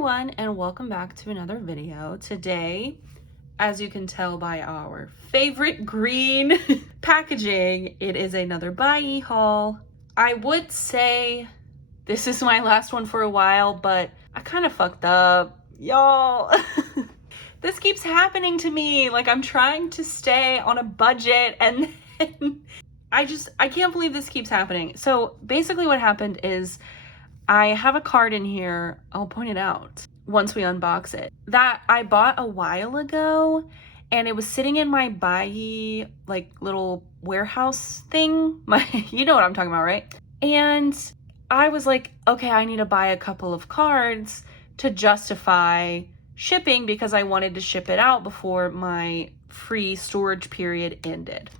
everyone, and welcome back to another video. Today, as you can tell by our favorite green packaging, it is another buyee haul. I would say this is my last one for a while, but I kind of fucked up, y'all. This keeps happening to me. Like, I'm trying to stay on a budget and then I can't believe this keeps happening. So basically what happened is I have a card in here, I'll point it out once we unbox it, that I bought a while ago, and it was sitting in my buyee, like, little warehouse thing. You know what I'm talking about, right? And I was like, okay, I need to buy a couple of cards to justify shipping because I wanted to ship it out before my free storage period ended.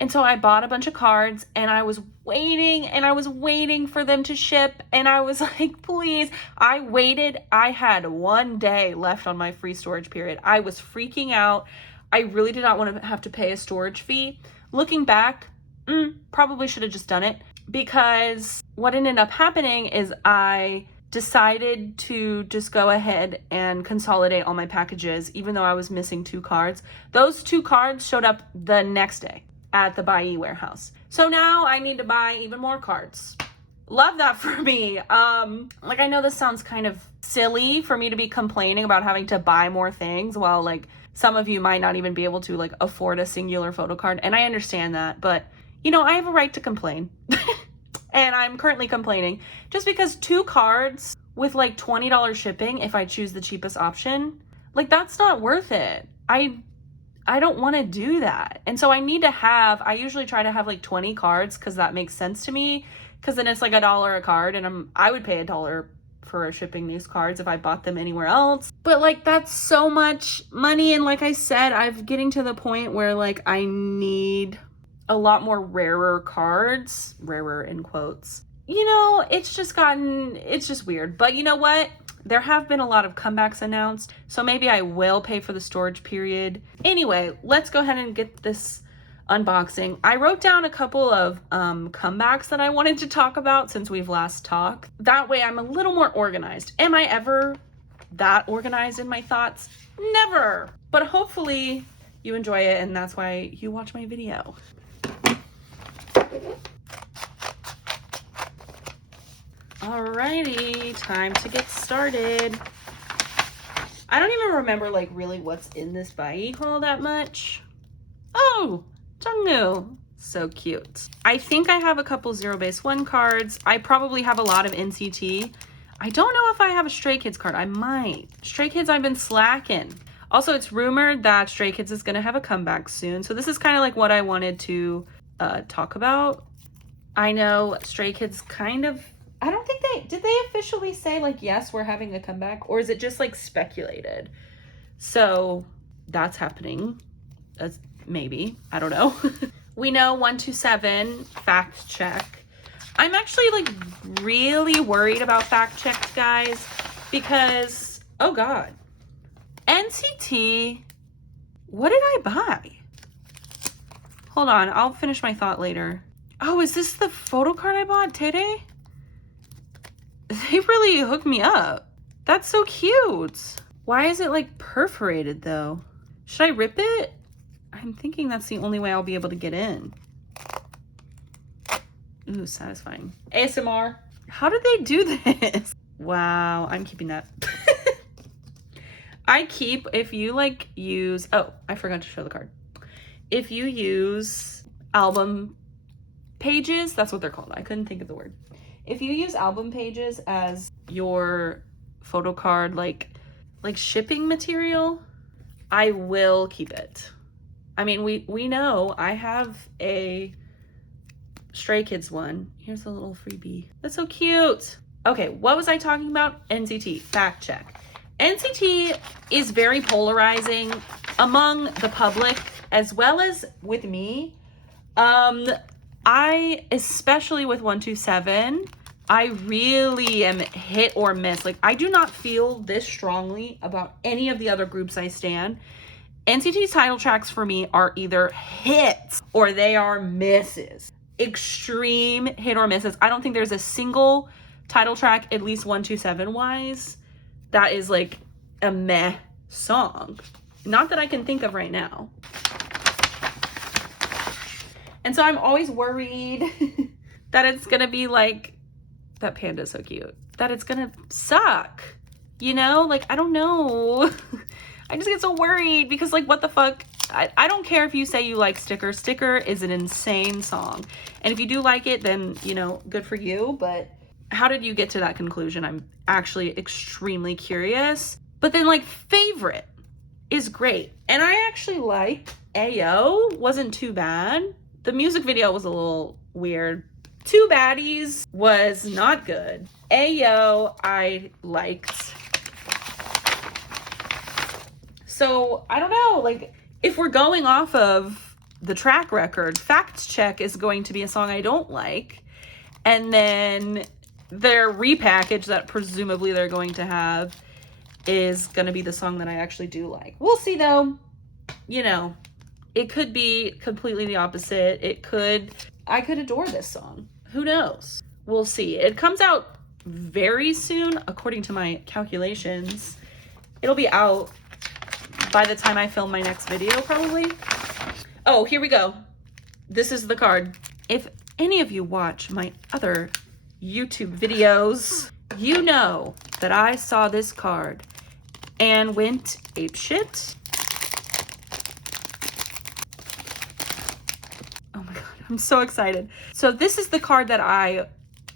And so I bought a bunch of cards, and I was waiting for them to ship, and I was like, please. I waited. I had 1 day left on my free storage period. I was freaking out. I really did not want to have to pay a storage fee. Looking back, probably should have just done it, because what ended up happening is I decided to just go ahead and consolidate all my packages, even though I was missing 2 cards. Those 2 cards showed up the next day at the buyee warehouse. So now I need to buy even more cards. Love that for me. Like, I know this sounds kind of silly for me to be complaining about having to buy more things while, like, some of you might not even be able to, like, afford a singular photo card. And I understand that, but, you know, I have a right to complain. And I'm currently complaining just because 2 cards with like $20 shipping, if I choose the cheapest option, like, that's not worth it. I don't want to do that. And so I usually try to have like 20 cards, because that makes sense to me, because then it's like $1 a card, and I would pay $1 for shipping these cards if I bought them anywhere else. But like, that's so much money. And like I said, I'm getting to the point where like I need a lot more rarer cards, rarer in quotes. You know, it's just weird. But you know what? There have been a lot of comebacks announced, so maybe I will pay for the storage period. Anyway, let's go ahead and get this unboxing. I wrote down a couple of comebacks that I wanted to talk about since we've last talked. That way I'm a little more organized. Am I ever that organized in my thoughts? Never! But hopefully you enjoy it, and that's why you watch my video. Alrighty, time to get started. I don't even remember like really what's in this buyee haul that much. Oh, Jungnu, so cute. I think I have a couple 0 base 1 cards. I probably have a lot of NCT. I don't know if I have a Stray Kids card. I might. Stray Kids, I've been slacking. Also, it's rumored that Stray Kids is gonna have a comeback soon. So this is kind of like what I wanted to talk about. I know Stray Kids kind of, I don't think did they officially say like, yes, we're having a comeback, or is it just like speculated? So that's happening. That's maybe, I don't know. We know 127 fact check. I'm actually like really worried about fact checks, guys, because, oh God, NCT, what did I buy? Hold on, I'll finish my thought later. Oh, is this the photo card I bought, Tede? They really hooked me up. That's so cute. Why is it like perforated though? Should I rip it? I'm thinking that's the only way I'll be able to get in. Ooh, satisfying. ASMR. How did they do this? Wow, I'm keeping that. If you like use, oh, I forgot to show the card. If you use album pages, that's what they're called. I couldn't think of the word. If you use album pages as your photo card, like shipping material, I will keep it. I mean, we know I have a Stray Kids one. Here's a little freebie. That's so cute. Okay, what was I talking about? NCT, fact check. NCT is very polarizing among the public as well as with me. Especially with 127, I really am hit or miss. Like, I do not feel this strongly about any of the other groups I stan. NCT's title tracks for me are either hits or they are misses. Extreme hit or misses. I don't think there's a single title track, at least 127 wise, that is like a meh song. Not that I can think of right now. And so I'm always worried that it's gonna be like, that panda's so cute, that it's gonna suck. You know, like, I don't know. I just get so worried because, like, what the fuck? I don't care if you say you like Sticker. Sticker is an insane song. And if you do like it, then, you know, good for you. But how did you get to that conclusion? I'm actually extremely curious. But then, like, favorite is great. And I actually like Ayo. Wasn't too bad. The music video was a little weird. Two Baddies was not good. Ayo, I liked. So, I don't know, like, if we're going off of the track record, Fact Check is going to be a song I don't like. And then their repackage that presumably they're going to have is going to be the song that I actually do like. We'll see, though. You know, it could be completely the opposite. I could adore this song. Who knows? We'll see. It comes out very soon, according to my calculations. It'll be out by the time I film my next video, probably. Oh, here we go. This is the card. If any of you watch my other YouTube videos, you know that I saw this card and went apeshit. Oh my God, I'm so excited. So this is the card that I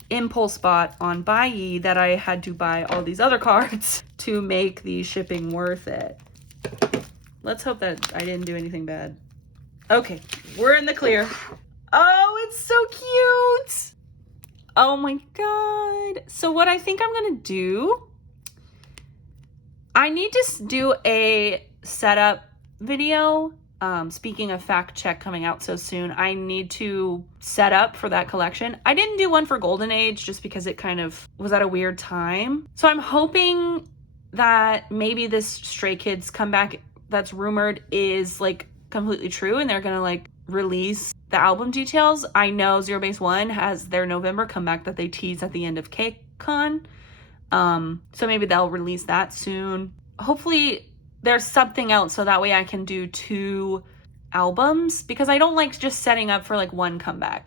impulse bought on buyee that I had to buy all these other cards to make the shipping worth it. Let's hope that I didn't do anything bad. Okay, we're in the clear. Oh, it's so cute. Oh my God. So what I think I'm gonna do, I need to do a setup video. Speaking of Fact Check coming out so soon, I need to set up for that collection. I didn't do one for Golden Age just because it kind of was at a weird time. So I'm hoping that maybe this Stray Kids comeback that's rumored is like completely true and they're gonna like release the album details. I know Zero Base One has their November comeback that they tease at the end of KCON. So maybe they'll release that soon. Hopefully there's something else so that way I can do 2 albums because I don't like just setting up for like one comeback.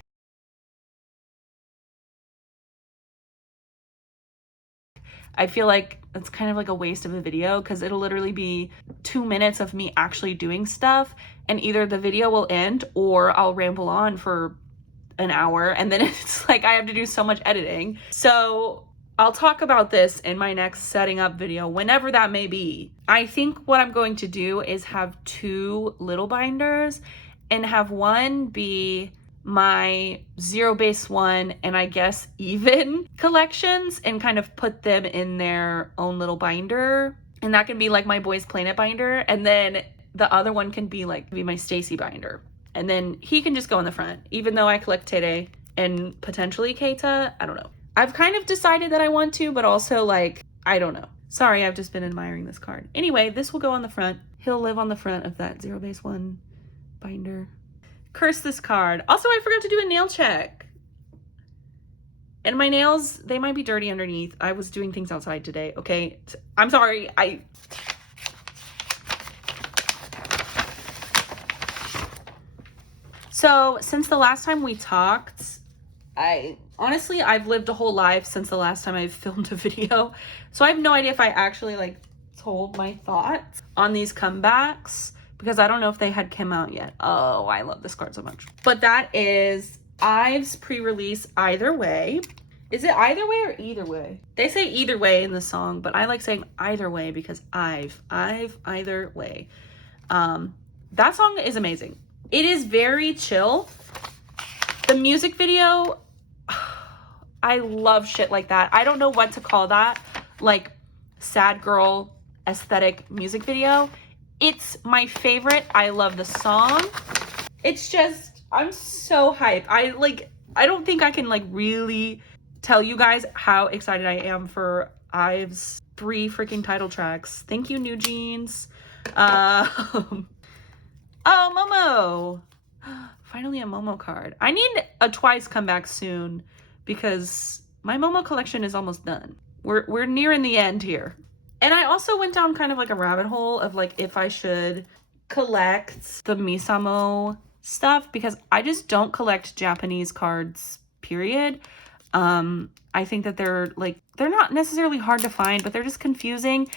I feel like it's kind of like a waste of a video because it'll literally be 2 minutes of me actually doing stuff and either the video will end or I'll ramble on for an hour and then it's like I have to do so much editing. So I'll talk about this in my next setting up video, whenever that may be. I think what I'm going to do is have 2 little binders and have one be my Zero Base One and I guess Even collections and kind of put them in their own little binder. And that can be like my Boys Planet binder. And then the other one can be like my Stacy binder. And then he can just go in the front, even though I collect Tere and potentially Keita. I don't know. I've kind of decided that I want to, but also like, I don't know. Sorry, I've just been admiring this card. Anyway, this will go on the front. He'll live on the front of that Zero Base One binder. Curse this card. Also, I forgot to do a nail check. And my nails, they might be dirty underneath. I was doing things outside today, okay? I'm sorry. So, since the last time we talked, honestly, I've lived a whole life since the last time I filmed a video. So I have no idea if I actually like told my thoughts on these comebacks because I don't know if they had come out yet. Oh, I love this card so much. But that is Ive's pre-release Either Way. Is it Either Way or Either Way? They say Either Way in the song, but I like saying Either Way because Ive, Either Way. That song is amazing. It is very chill. The music video, I love shit like that. I don't know what to call that, like sad girl aesthetic music video. It's my favorite. I love the song. It's just, I'm so hyped. I don't think I can like really tell you guys how excited I am for Ive's 3 freaking title tracks. Thank you, New Jeans. Oh, Momo. Finally a Momo card. I need a Twice comeback soon because my Momo collection is almost done. We're nearing the end here. And I also went down kind of like a rabbit hole of like if I should collect the Misamo stuff, because I just don't collect Japanese cards, period. I think that they're not necessarily hard to find, but they're just confusing.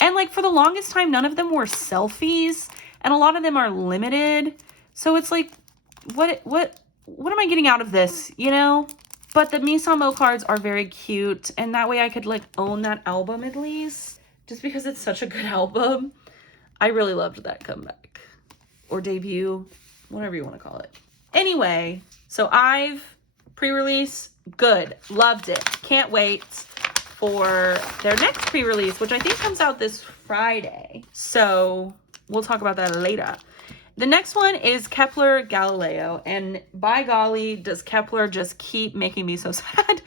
And like for the longest time, none of them were selfies, and a lot of them are limited. So it's like, what am I getting out of this, you know? But the Misamo cards are very cute, and that way I could like own that album at least, just because it's such a good album. I really loved that comeback or debut, whatever you want to call it. Anyway, so I've pre-release, good, loved it. Can't wait for their next pre-release, which I think comes out this Friday. So we'll talk about that later. The next one is Kepler Galileo, and by golly, does Kepler just keep making me so sad.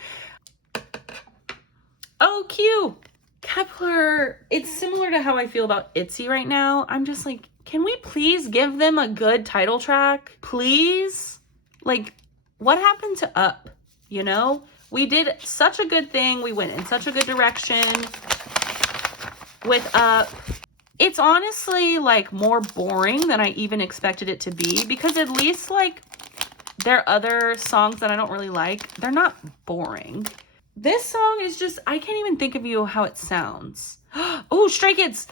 Oh, cute. Kepler, it's similar to how I feel about ITZY right now. I'm just like, can we please give them a good title track? Please? Like, what happened to Up? You know? We did such a good thing. We went in such a good direction with Up. It's honestly like more boring than I even expected it to be, because at least like their other songs that I don't really like, they're not boring. This song is just, I can't even think of you how it sounds. Oh, Stray Kids.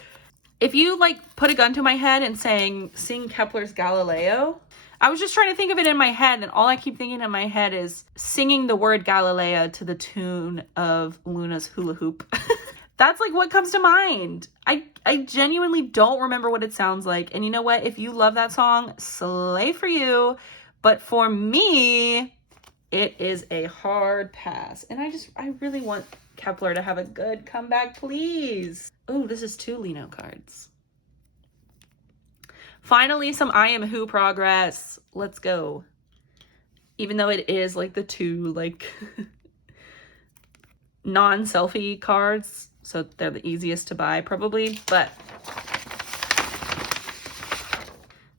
If you like put a gun to my head and sing Kepler's Galileo, I was just trying to think of it in my head, and all I keep thinking in my head is singing the word Galileo to the tune of Luna's Hula Hoop. That's like what comes to mind. I genuinely don't remember what it sounds like. And you know what? If you love that song, slay for you. But for me, it is a hard pass. And I really want Kepler to have a good comeback, please. Oh, this is 2 Lino cards. Finally, some I Am Who progress. Let's go. Even though it is like the 2 like non-selfie cards, so they're the easiest to buy probably, but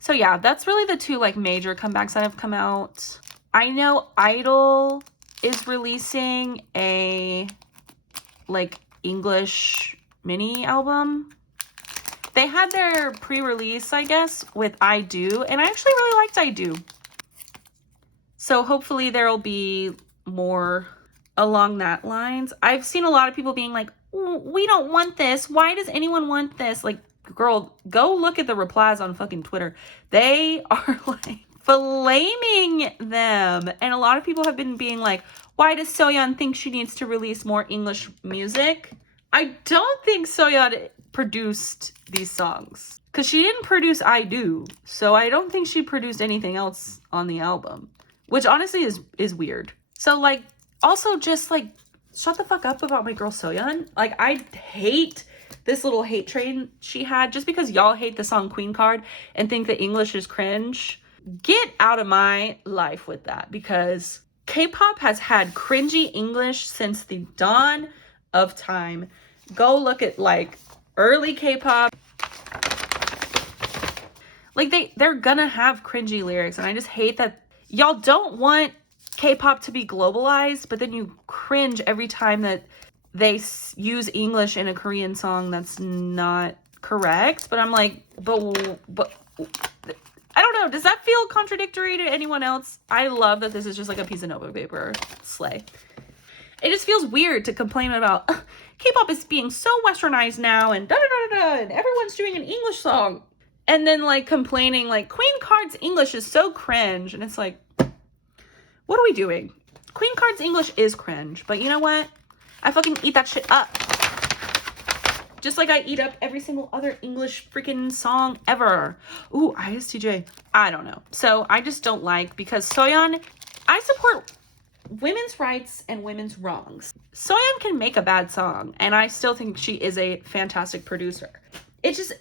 so yeah, that's really the 2 like major comebacks that have come out. I know Idol is releasing a like English mini album. They had their pre-release, I guess, with I Do, and I actually really liked I Do. So hopefully there'll be more along that lines. I've seen a lot of people being like, we don't want this. Why does anyone want this? Like, girl, go look at the replies on fucking Twitter. They are like flaming them. And a lot of people have been being like, why does Soyeon think she needs to release more English music? I don't think Soyeon produced these songs, because she didn't produce I Do. So I don't think she produced anything else on the album, which honestly is weird. So like, also just like, shut the fuck up about my girl Soyeon. Like, I hate this little hate train she had just because y'all hate the song Queen Card and think that English is cringe. Get out of my life with that, because K-pop has had cringy English since the dawn of time. Go look at like early K-pop. Like they're gonna have cringy lyrics, and I just hate that y'all don't want K-pop to be globalized, but then you cringe every time that they use English in a Korean song that's not correct. But I'm like, but I don't know. Does that feel contradictory to anyone else? I love that this is just like a piece of notebook paper. Slay. It just feels weird to complain about K-pop is being so westernized now, and da-da-da-da-da, and everyone's doing an English song. And then like complaining like Queen Card's English is so cringe. And it's like, what are we doing? Queen Card's English is cringe, but you know what? I fucking eat that shit up. Just like I eat up every single other English freaking song ever. Ooh, ISTJ. I don't know. So I just don't like, because Soyeon, I support women's rights and women's wrongs. Soyeon can make a bad song, and I still think she is a fantastic producer. It's just,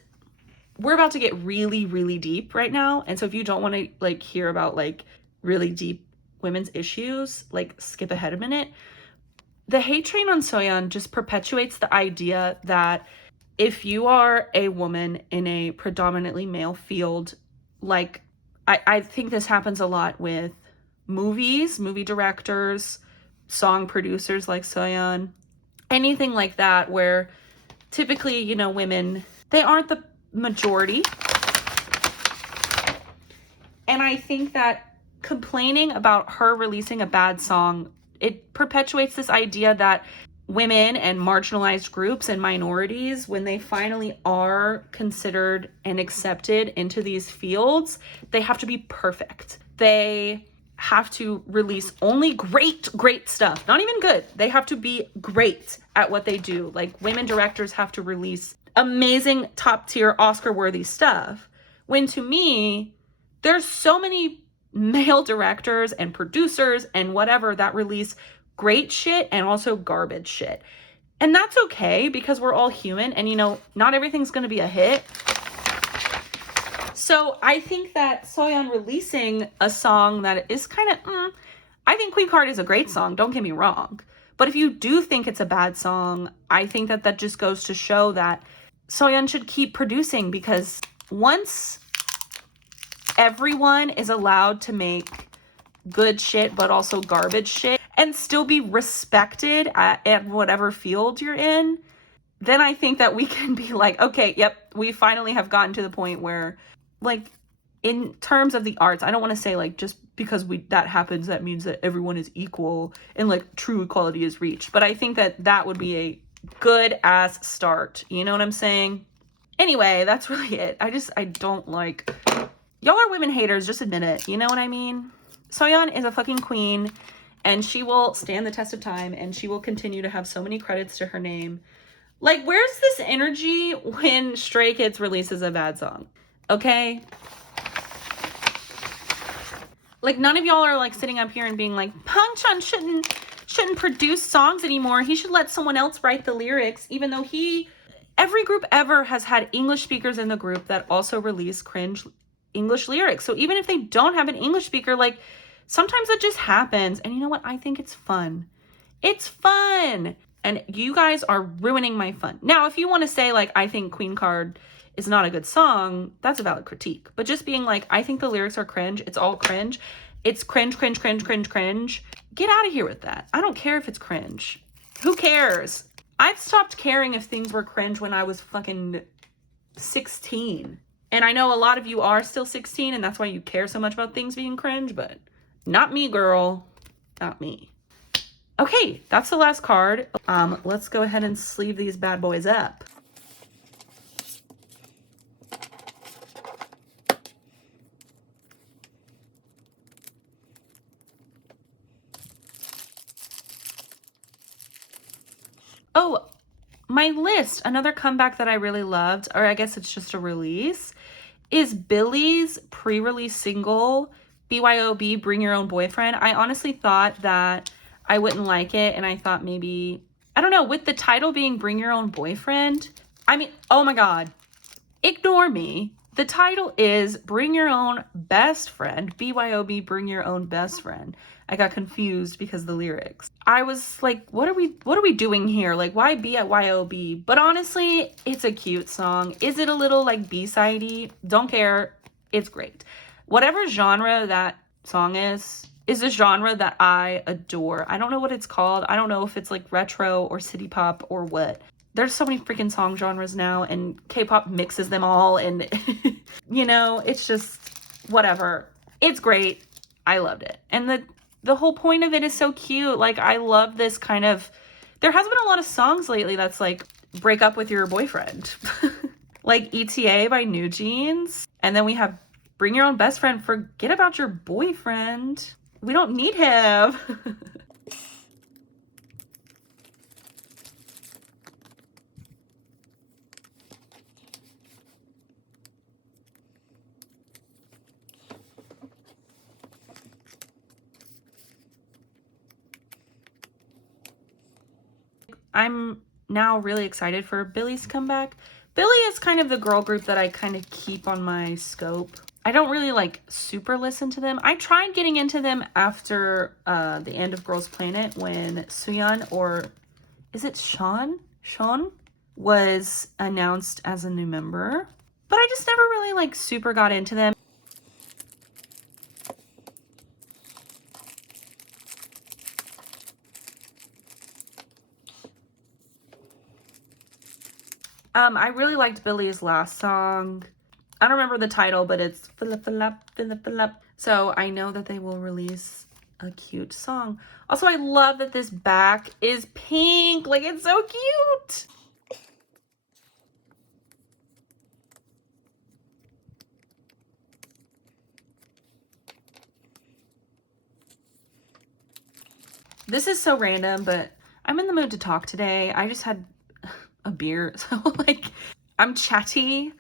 we're about to get really, really deep right now. And so if you don't want to like hear about like really deep women's issues, like skip ahead a minute. The hate train on Soyeon just perpetuates the idea that if you are a woman in a predominantly male field, like I think this happens a lot with movies, movie directors, song producers like Soyeon, anything like that, where typically, you know, women, they aren't the majority. And I think that complaining about her releasing a bad song, it perpetuates this idea that women and marginalized groups and minorities, when they finally are considered and accepted into these fields, they have to be perfect. They have to release only great stuff. Not even good. They have to be great at what they do. Like, women directors have to release amazing, top tier, Oscar-worthy stuff. When to me, there's so many male directors and producers and whatever that release great shit and also garbage shit. And that's okay, because we're all human, and, you know, not everything's going to be a hit. So I think that Soyeon releasing a song that is kind of, I think Queen Card is a great song, don't get me wrong. But if you do think it's a bad song, I think that that just goes to show that Soyeon should keep producing, because once everyone is allowed to make good shit but also garbage shit and still be respected at whatever field you're in, then I think that we can be like, okay, yep, we finally have gotten to the point where, like, in terms of the arts, I don't want to say like just because that happens that means that everyone is equal and like true equality is reached, but I think that that would be a good ass start, you know what I'm saying? Anyway, that's really it. I don't like, y'all are women haters, just admit it, you know what I mean? Soyeon is a fucking queen, and she will stand the test of time, and she will continue to have so many credits to her name. Like, where's this energy when Stray Kids releases a bad song? Okay? Like, none of y'all are like sitting up here and being like, Pangchan shouldn't produce songs anymore. He should let someone else write the lyrics, even though every group ever has had English speakers in the group that also release cringe English lyrics. So even if they don't have an English speaker, like, sometimes it just happens. And you know what? I think it's fun. It's fun. And you guys are ruining my fun. Now, if you want to say, like, I think Queen Card is not a good song, that's a valid critique. But just being like, I think the lyrics are cringe. It's all cringe. It's cringe. Get out of here with that. I don't care if it's cringe. Who cares? I've stopped caring if things were cringe when I was fucking 16. And I know a lot of you are still 16, and that's why you care so much about things being cringe, but not me, girl. Not me. Okay, that's the last card. Let's go ahead and sleeve these bad boys up. Oh, my list, another comeback that I really loved, or I guess it's just a release, is Billy's pre-release single, BYOB, Bring Your Own Boyfriend. I honestly thought that I wouldn't like it, and I thought maybe, I don't know, with the title being Bring Your Own Boyfriend, I mean, oh my god, ignore me. The title is Bring Your Own Best Friend, BYOB, Bring Your Own Best Friend. I got confused because of the lyrics. I was like, what are we doing here? Like, why be at YOB? But honestly, it's a cute song. Is it a little like B-sidey? Don't care. It's great. Whatever genre that song is a genre that I adore. I don't know what it's called. I don't know if it's like retro or city pop or what. There's so many freaking song genres now, and K-pop mixes them all, and you know, it's just whatever. It's great. I loved it. And the whole point of it is so cute. Like, I love this kind of, there has been a lot of songs lately that's like, break up with your boyfriend. Like ETA by New Jeans. And then we have Bring Your Own Best Friend, forget about your boyfriend. We don't need him. I'm now really excited for Billy's comeback. Billy is kind of the girl group that I kind of keep on my scope. I don't really like super listen to them. I tried getting into them after the end of Girls Planet when Suyeon, or is it Sean was announced as a new member. But I just never really like super got into them. I really liked Billy's last song. I don't remember the title, but it's Philip. So I know that they will release a cute song. Also, I love that this back is pink. Like, it's so cute. This is so random, but I'm in the mood to talk today. I just had a beer, so like I'm chatty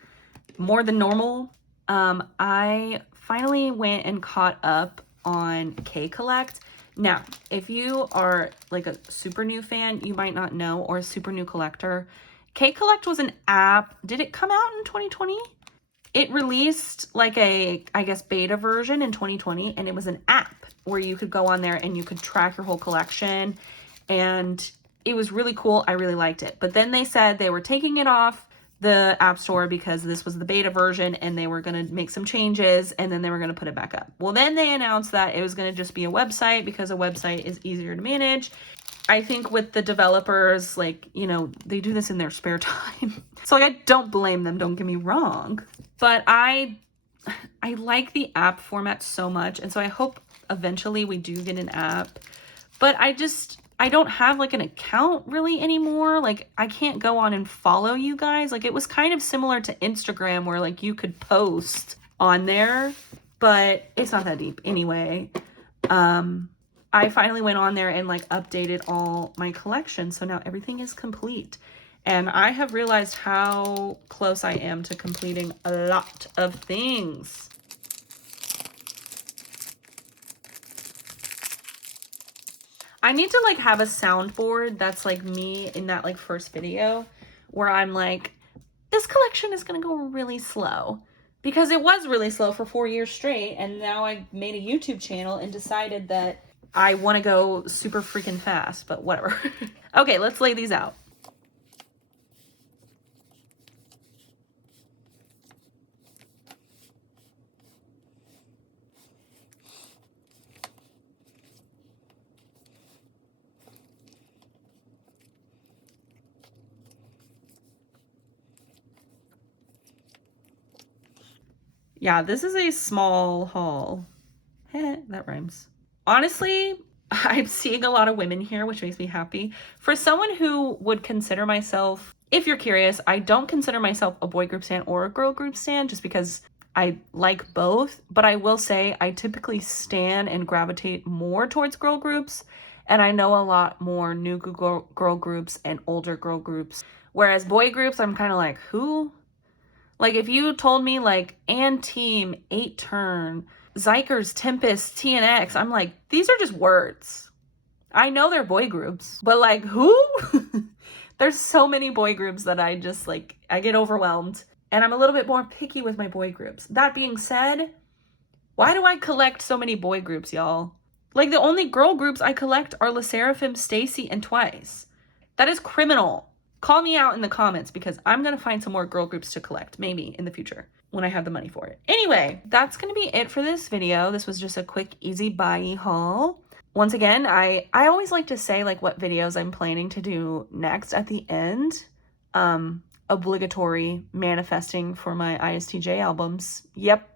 more than normal. I finally went and caught up on K-Collect. Now, if you are like a super new fan, you might not know, or a super new collector, K-Collect was an app. Did it come out in 2020? It released like a, I guess, beta version in 2020, and it was an app where you could go on there and you could track your whole collection, and it was really cool. I really liked it. But then they said they were taking it off the App Store because this was the beta version and they were going to make some changes and then they were going to put it back up. Well, then they announced that it was going to just be a website because a website is easier to manage. I think with the developers, like, you know, they do this in their spare time. So like, I don't blame them, don't get me wrong. But I like the app format so much. And so I hope eventually we do get an app. But I don't have like an account really anymore. Like, I can't go on and follow you guys. Like, it was kind of similar to Instagram where like you could post on there, but it's not that deep anyway. I finally went on there and like updated all my collection. So now everything is complete. And I have realized how close I am to completing a lot of things. I need to like have a soundboard that's like me in that like first video where I'm like, this collection is gonna go really slow, because it was really slow for 4 years straight. And now I made a YouTube channel and decided that I want to go super freaking fast, but whatever. Okay, let's lay these out. Yeah, this is a small haul. That rhymes. Honestly, I'm seeing a lot of women here, which makes me happy. For someone who would consider myself, if you're curious, I don't consider myself a boy group stan or a girl group stan just because I like both. But I will say I typically stan and gravitate more towards girl groups. And I know a lot more new girl groups and older girl groups. Whereas boy groups, I'm kind of like, who? Like, if you told me, like, and Team, 8 Turn, Zykers, Tempest, TNX, I'm like, these are just words. I know they're boy groups, but, like, who? There's so many boy groups that I just, like, I get overwhelmed. And I'm a little bit more picky with my boy groups. That being said, why do I collect so many boy groups, y'all? Like, the only girl groups I collect are LE SSERAFIM, Stacy, and Twice. That is criminal. Call me out in the comments because I'm going to find some more girl groups to collect, maybe in the future when I have the money for it. Anyway, that's going to be it for this video. This was just a quick, easy buyee haul. Once again, I always like to say like what videos I'm planning to do next at the end. Obligatory manifesting for my ISTJ albums. Yep.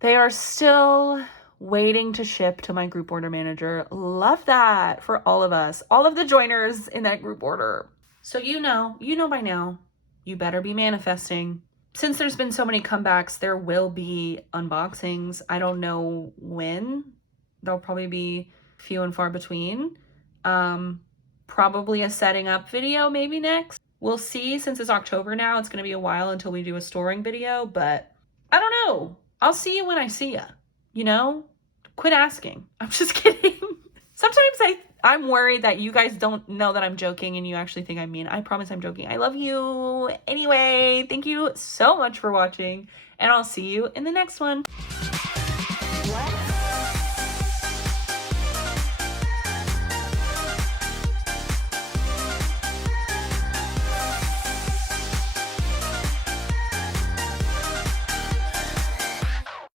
They are still waiting to ship to my group order manager. Love that for all of us, all of the joiners in that group order. So you know by now, you better be manifesting. Since there's been so many comebacks, there will be unboxings. I don't know when. There'll probably be few and far between. Probably a setting up video maybe next. We'll see. Since it's October now, it's going to be a while until we do a storing video, but I don't know. I'll see you when I see ya. You know? Quit asking. I'm just kidding. Sometimes I'm worried that you guys don't know that I'm joking and you actually think I'm mean. I promise I'm joking. I love you. Anyway, thank you so much for watching, and I'll see you in the next one.